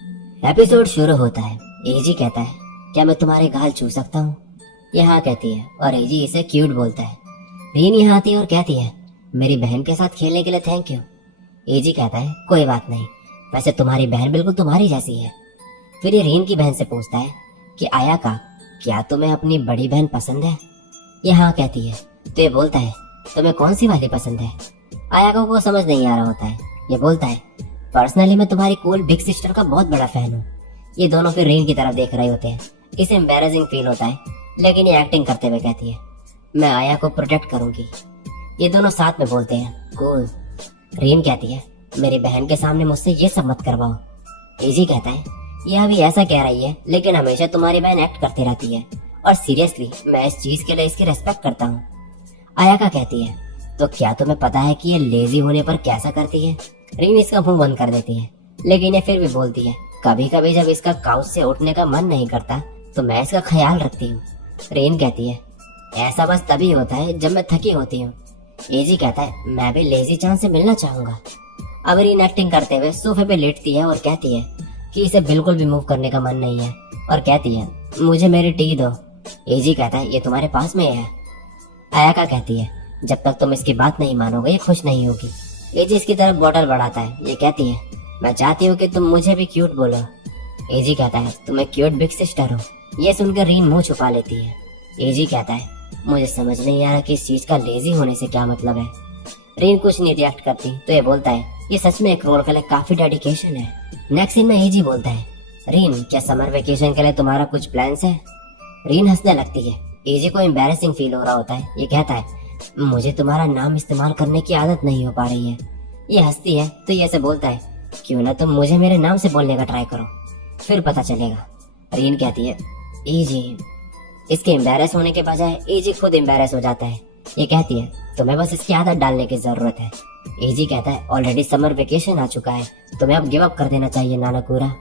Episode शुरू होता है। एजी कहता है, क्या मैं तुम्हारे गाल छू सकता हूँ? ये हाँ कहती है और एजी इसे क्यूट बोलता है। रीन यहाँ आती है और कहती है, मेरी बहन के साथ खेलने के लिए थैंक यू। एजी कहता है, कोई बात नहीं, वैसे तुम्हारी बहन बिल्कुल तुम्हारी जैसी है। फिर ये रीन की बहन से पूछता है कि आया का, क्या तुम्हें अपनी बड़ी बहन पसंद है? ये हाँ कहती है। तो ये बोलता है, तुम्हें कौन सी वाली पसंद है? आया को समझ नहीं आ रहा होता है। ये बोलता है, पर्सनली मैं तुम्हारी कूल बिग सिस्टर का बहुत बड़ा फैन हूँ। ये दोनों फिर रीन की तरफ देख रहे होते हैं। इसे एम्बैरेसिंग फील होता है, लेकिन ये एक्टिंग करते हुए कहती है, मैं आया को प्रोटेक्ट करूंगी। ये दोनों साथ में बोलते हैं, कूल। रीन कहती है, मेरी बहन के सामने मुझसे ये सब मत करवाओ। एजी कहता है, यह अभी ऐसा कह रही है, लेकिन हमेशा तुम्हारी बहन एक्ट करती रहती है और सीरियसली मैं इस चीज के लिए इसकी रेस्पेक्ट करता हूँ। आयाका कहती है, तो क्या तुम्हें पता है कि ये लेजी होने पर कैसा करती है? रीन इसका मुंह बंद कर देती है, लेकिन ये फिर भी बोलती है, कभी कभी जब इसका काउच से उठने का मन नहीं करता तो मैं इसका ख्याल रखती हूँ। रीन कहती है, ऐसा बस तभी होता है जब मैं थकी होती हूँ। एजी कहता है, मैं भी लेजी चांद से मिलना चाहूंगा। अब रीन एक्टिंग करते हुए सोफे पे लेटती है और कहती है कि इसे बिल्कुल भी मूव करने का मन नहीं है और कहती है, मुझे मेरी टी दो। एजी कहता है, ये तुम्हारे पास में है। आयाका कहती है, जब तक तुम इसकी बात नहीं मानोगे ये खुश नहीं होगी। एजी इसकी तरफ बॉटल बढ़ाता है। ये कहती है, मैं चाहती हूँ कि तुम मुझे भी क्यूट बोलो। एजी कहता है, तुम्हें क्यूट बिग सिस्टर हो। ये सुनकर रीन मुंह छुपा लेती है। एजी कहता है, मुझे समझ नहीं आ रहा कि इस चीज का लेजी होने से क्या मतलब है। रीन कुछ नहीं रिएक्ट करती तो ये बोलता है, ये सच में एक रोल के लिए काफी डेडिकेशन है। नेक्स्ट सीन में एजी बोलता है, रीन क्या समर वेकेशन के लिए तुम्हारा कुछ प्लान्स है? रीन हंसने लगती है। एजी को एम्बैरेसिंग फील हो रहा होता है। ये कहता है, मुझे तुम्हारा नाम इस्तेमाल करने की आदत नहीं हो पा रही है। ये हंसती है तो ये ऐसे बोलता है, क्यों ना तुम मुझे मेरे नाम से बोलने का ट्राई करो, फिर पता चलेगा। रीन कहती है, एजी। इसके एम्बैरेस होने के बजाय एजी खुद एम्बैरेस हो जाता है। ये कहती है, तुम्हें बस इसकी आदत डालने की जरूरत है। एजी कहता है, ऑलरेडी समर वेकेशन आ चुका है, तुम्हें अब गिव अप कर देना चाहिए नानाकुरा।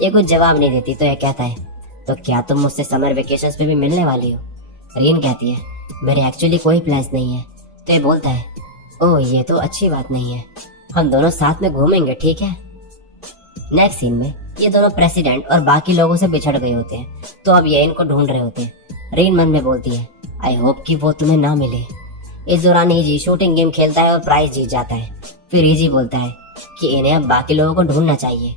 ये कुछ जवाब नहीं देती तो ये कहता है, तो क्या तुम मुझसे समर वेकेशन पे भी मिलने वाली हो? रीन कहती है, मेरे एक्चुअली कोई प्लान्स नहीं है। तो ये बोलता है, ओह ये तो अच्छी बात नहीं है, हम दोनों साथ में घूमेंगे, ठीक है। नेक्स्ट सीन में ये दोनों प्रेसिडेंट और बाकी लोगों से बिछड़ गए होते हैं, तो अब ये इनको ढूंढ रहे होते हैं। रीन मन में बोलती है, आई होप कि वो तुम्हें ना मिले। इस दौरान इजी शूटिंग गेम खेलता है और प्राइज जीत जाता है। फिर इजी बोलता है कि इन्हें अब बाकी लोगों को ढूंढना चाहिए,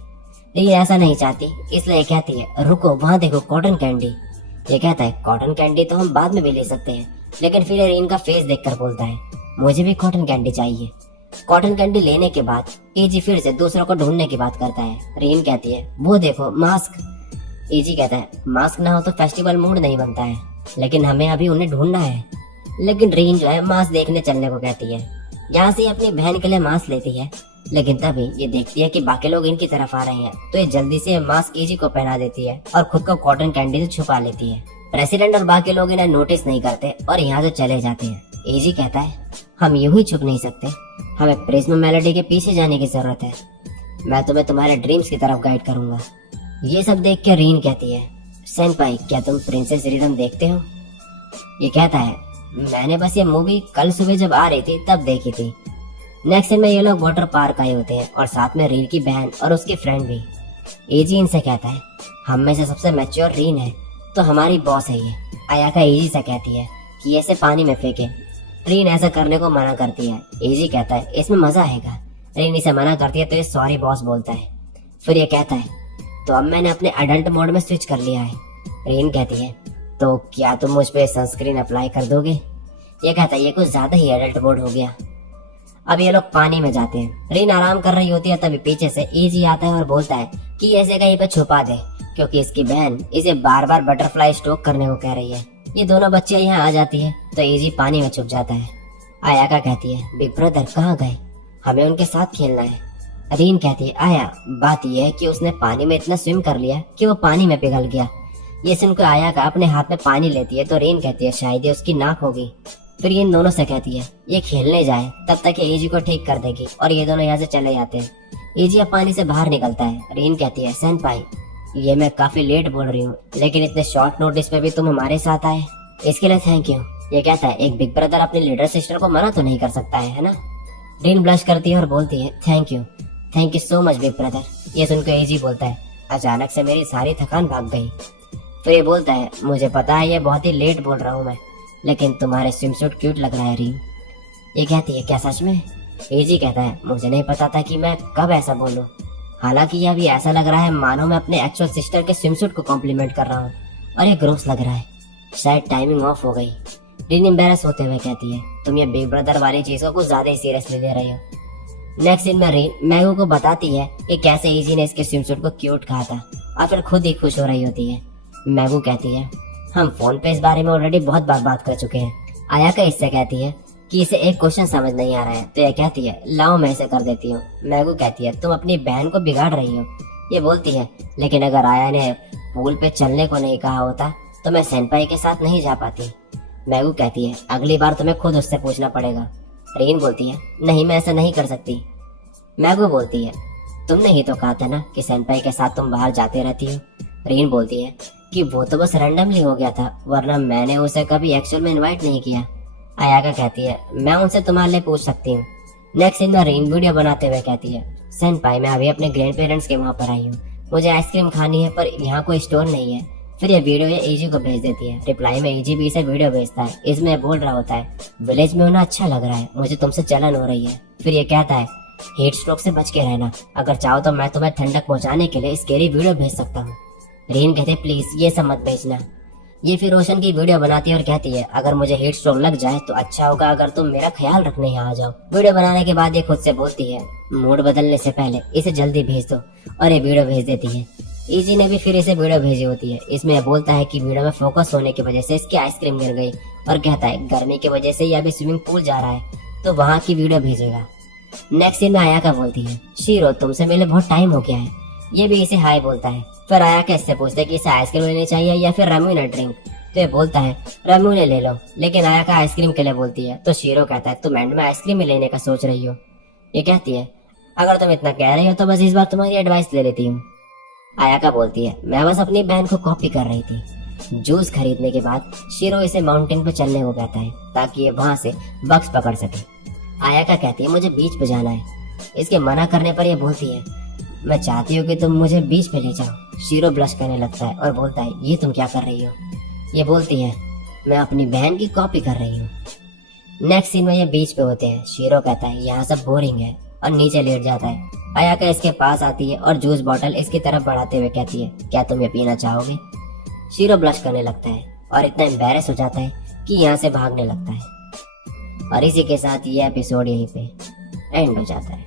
लेकिन ऐसा नहीं चाहती, इसलिए कहती है, रुको वहाँ देखो कॉटन कैंडी। ये कहता है, कॉटन कैंडी तो हम बाद में भी ले सकते हैं, लेकिन फिर रीन का फेस देखकर बोलता है, मुझे भी कॉटन कैंडी चाहिए। कॉटन कैंडी लेने के बाद एजी फिर से दूसरों को ढूंढने की बात करता है। रीन कहती है, वो देखो मास्क। एजी कहता है, मास्क ना हो तो फेस्टिवल मूड नहीं बनता है, लेकिन हमें अभी उन्हें ढूंढना है। लेकिन रीन जो है मास्क देखने चलने को कहती है। यहाँ से अपनी बहन के लिए मास्क लेती है, लेकिन तभी ये देखती है कि बाकी लोग इनकी तरफ आ रहे हैं, तो ये जल्दी से मास्क एजी को पहना देती है और खुद को कॉटन कैंडी से छुपा लेती है। प्रेसिडेंट और बाकी लोग इन्हें नोटिस नहीं करते और यहाँ से चले जाते हैं। एजी कहता है, हम यूं ही छुप नहीं सकते, हमें प्रिज्म मेलोडी के पीछे जाने की जरूरत है। मैं तुम्हें तुम्हारे ड्रीम्स की तरफ गाइड करूंगा। ये सब देख के रीन कहती है, सेनपाई क्या तुम प्रिंसेस रिदम देखते हो? ये कहता है, मैंने बस ये मूवी कल सुबह जब आ रही थी तब देखी थी। नेक्स्ट में ये लोग वाटर पार्क आए होते हैं और साथ में रीन की बहन और उसकी फ्रेंड भी। एजी इनसे कहता है, हम में से सबसे मैच्योर रीन है, तो हमारी बॉस है ये। आयाका एजी से कहती है कि ऐसे पानी में फेंके। रीन ऐसा करने को मना करती है। एजी कहता है, इसमें मजा आएगा। रीन इसे मना करती है तो ये सॉरी बॉस बोलता है। फिर ये कहता है, तो अब मैंने अपने अडल्ट मोड में स्विच कर लिया है। रीन कहती है, तो क्या तुम मुझ पे सनस्क्रीन अप्लाई कर दोगे? ये कहता है, ये कुछ ज्यादा ही एडल्ट मोड हो गया। अब ये लोग पानी में जाते हैं। रीन आराम कर रही होती है, तभी पीछे से एजी आता है और बोलता है कि ऐसे कहीं पे छुपा दे, क्योंकि इसकी बहन इसे बार बार बटरफ्लाई स्ट्रोक करने को कह रही है। ये दोनों बच्चियां यहाँ आ जाती है तो एजी पानी में छुप जाता है। आयाका कहती है, बिग ब्रदर कहाँ गए? हमें उनके साथ खेलना है। रीन कहती है, आया बात यह है कि उसने पानी में इतना स्विम कर लिया कि वो पानी में पिघल गया। ये सुनकर आयाका अपने हाथ में पानी लेती है तो रीन कहती है, शायद ये उसकी नाक होगी। फिर ये इन दोनों से कहती है, ये खेलने जाए, तब तक ये एजी को ठीक कर देगी और ये दोनों यहाँ से चले जाते हैं। एजी अब पानी से बाहर निकलता है। रीन कहती है, सेनपाई ये मैं काफी लेट बोल रही हूँ, लेकिन इतने शॉर्ट नोटिस पे भी तुम हमारे साथ आए, इसके लिए थैंक यू। ये कहता है, एक बिग ब्रदर अपनी लीडर सिस्टर को मना तो नहीं कर सकता है ना? रीन ब्लश करती है और बोलती है, thank you so much big brother. ये सुनकर एजी बोलता है, अचानक से मेरी सारी थकान भाग गई। फिर ये बोलता है, मुझे पता है ये बहुत ही लेट बोल रहा हूँ मैं, लेकिन तुम्हारे स्विमसूट क्यूट लग रहा है रीन। ये कहती है, क्या सच में? एजी कहता है, मुझे नहीं पता था कि मैं कब ऐसा बोलूं। हालांकि ये अभी ऐसा लग रहा है मानो मैं अपने एक्चुअल सिस्टर के स्विमसूट को कॉम्प्लीमेंट कर रहा हूँ, और ये ग्रोस लग रहा है। शायद टाइमिंग ऑफ हो गई। रीन एम्बेरस होते हुए कहती है, तुम ये बिग ब्रदर वाली चीजों को ज्यादा ही सीरियसली ले रही हो। नेक्स्ट सीन में रीन मैगू को बताती है कि कैसे एजी ने इसके स्विमसूट को क्यूट कहा था, और फिर खुद ही खुश हो रही होती है। मैगू कहती है, हम फोन पे इस बारे में ऑलरेडी बहुत बार बात कर चुके हैं। आयाका इससे कहती है कि इसे एक क्वेश्चन समझ नहीं आ रहा है, तो यह कहती है, लाओ मैं इसे कर देती हूँ। मैगू कहती है, तुम अपनी बहन को बिगाड़ रही हो। ये बोलती है, लेकिन अगर आया ने पूल पे चलने को नहीं कहा होता तो मैं सेनपाई के साथ नहीं जा पाती। मैगू कहती है, अगली बार तुम्हें खुद उससे पूछना पड़ेगा। रीन बोलती है, नहीं मैं ऐसा नहीं कर सकती। मैगू बोलती है, तुमने ही तो कहा था ना कि सेनपाई के साथ तुम बाहर जाते रहती हो। रीन बोलती है कि वो तो बस रैंडमली हो गया था, वरना मैंने उसे कभी एक्चुअल में इनवाइट नहीं किया। आयाका कहती है, मैं उनसे तुम्हारे लिए पूछ सकती हूँ। नेक्स्ट सीन में रीन वीडियो बनाते हुए कहती है, सेनपाई मैं अभी अपने ग्रैंड पेरेंट्स के वहाँ पर आई हूँ, मुझे आइसक्रीम खानी है पर यहाँ कोई स्टोर नहीं है। फिर ये वीडियो ये एजी को भेज देती है। रिप्लाई में एजी भी इसे वीडियो भेजता है। इसमें बोल रहा होता है, विलेज में होना अच्छा लग रहा है, मुझे तुमसे जलन हो रही है। फिर ये कहता है, हीट स्ट्रोक से बच के रहना, अगर चाहो तो मैं तुम्हें ठंडक पहुंचाने के लिए स्केरी वीडियो भेज सकता हूँ। रीन कहते, प्लीज ये सब मत भेजना। ये फिर रोशन की वीडियो बनाती है और कहती है, अगर मुझे हीट स्ट्रोक लग जाए तो अच्छा होगा अगर तुम मेरा ख्याल रखने यहाँ आ जाओ। वीडियो बनाने के बाद ये खुद से बोलती है, मूड बदलने से पहले इसे जल्दी भेज दो, और ये वीडियो भेज देती है। इजी ने भी फिर इसे वीडियो भेजी होती है। इसमें बोलता है कि वीडियो में फोकस होने की वजह से इसकी आइसक्रीम गिर गई, और कहता है गर्मी की वजह से ये अभी स्विमिंग पूल जा रहा है तो वहाँ की वीडियो भेजेगा। नेक्स्ट सीन में आयाका बोलती है, शीरो तुमसे मिले बहुत टाइम हो गया है। ये भी इसे हाय बोलता है। फिर आयाका इससे पूछता है कि इसे आइसक्रीम लेनी चाहिए या फिर रेमूने ड्रिंक। तो ये बोलता है, रेमूने ले लो, लेकिन आयाका आइसक्रीम के लिए बोलती है। तो शीरो कहता है, तुम एंड में आइसक्रीम ही लेने का सोच रही हो। ये कहती है, अगर तुम इतना कह रही हो तो बस इस बार तुम्हारी एडवाइस ले लेती हूँ। आयाका बोलती है, मैं बस अपनी बहन को कॉपी कर रही थी। जूस खरीदने के बाद शीरो इसे माउंटेन पे चलने को कहता है ताकि ये वहां से बग्स पकड़ सके। आयाका कहती है, मुझे बीच पे जाना है। इसके मना करने पर यह बोलती है, मैं चाहती हूँ कि तुम मुझे बीच पे ले जाओ। शीरो ब्लश करने लगता है और बोलता है, ये तुम क्या कर रही हो? ये बोलती है, मैं अपनी बहन की कॉपी कर रही हूँ। नेक्स्ट सीन में ये बीच पे होते हैं। शीरो कहता है, यहाँ सब बोरिंग है, और नीचे लेट जाता है। आयाका इसके पास आती है और जूस बॉटल इसकी तरफ बढ़ाते हुए कहती है, क्या तुम ये पीना चाहोगे? शीरो ब्लश करने लगता है और इतना एम्बैरेस हो जाता है कि यहाँ से भागने लगता है। और इसी के साथ ये एपिसोड यहीं पे एंड हो जाता है।